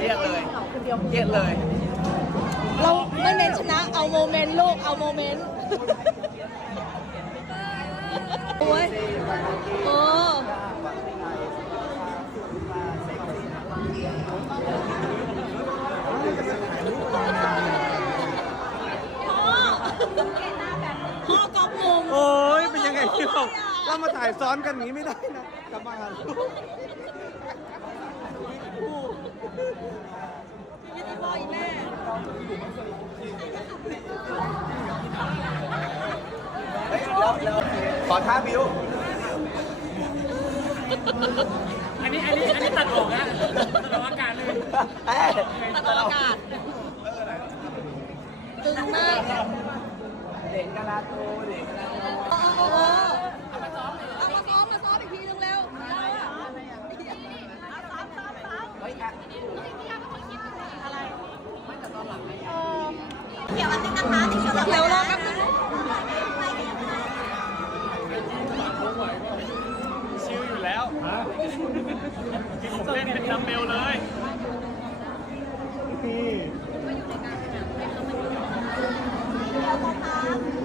เรียกเลยเรียกเลย เราไม่เน้นชนะ เอาโมเมนต์ลูก เอาโมเมนต์ โอ้ยโอ้พ่อก๊อฟมุมโอ้ยเป็นยังไงพี่เราเรามาถ่ายซ้อนกันอย่างนี้ไม่ได้นะกลับมาหาลูก ยี่ที่พ่ออีแม่ ขอท้าบิว อันนี้อันนี้อันนี้ตัดออกนะตัดออกอากาศเลย เอ้ยตัดออกอากาศตึงมากเด็กกะลาโตเด็กกะลาโตเออเอามาซ้อมเอามาซ้อมมาซ้อมอีกทีนึงเร็วเดี๋ยวอันนึงนะคะ กินผมเล่นเป็นดัมเบลเลย นี่ม่อยู่ในการสนามเล่นแล้วมันอยู่ในสนาม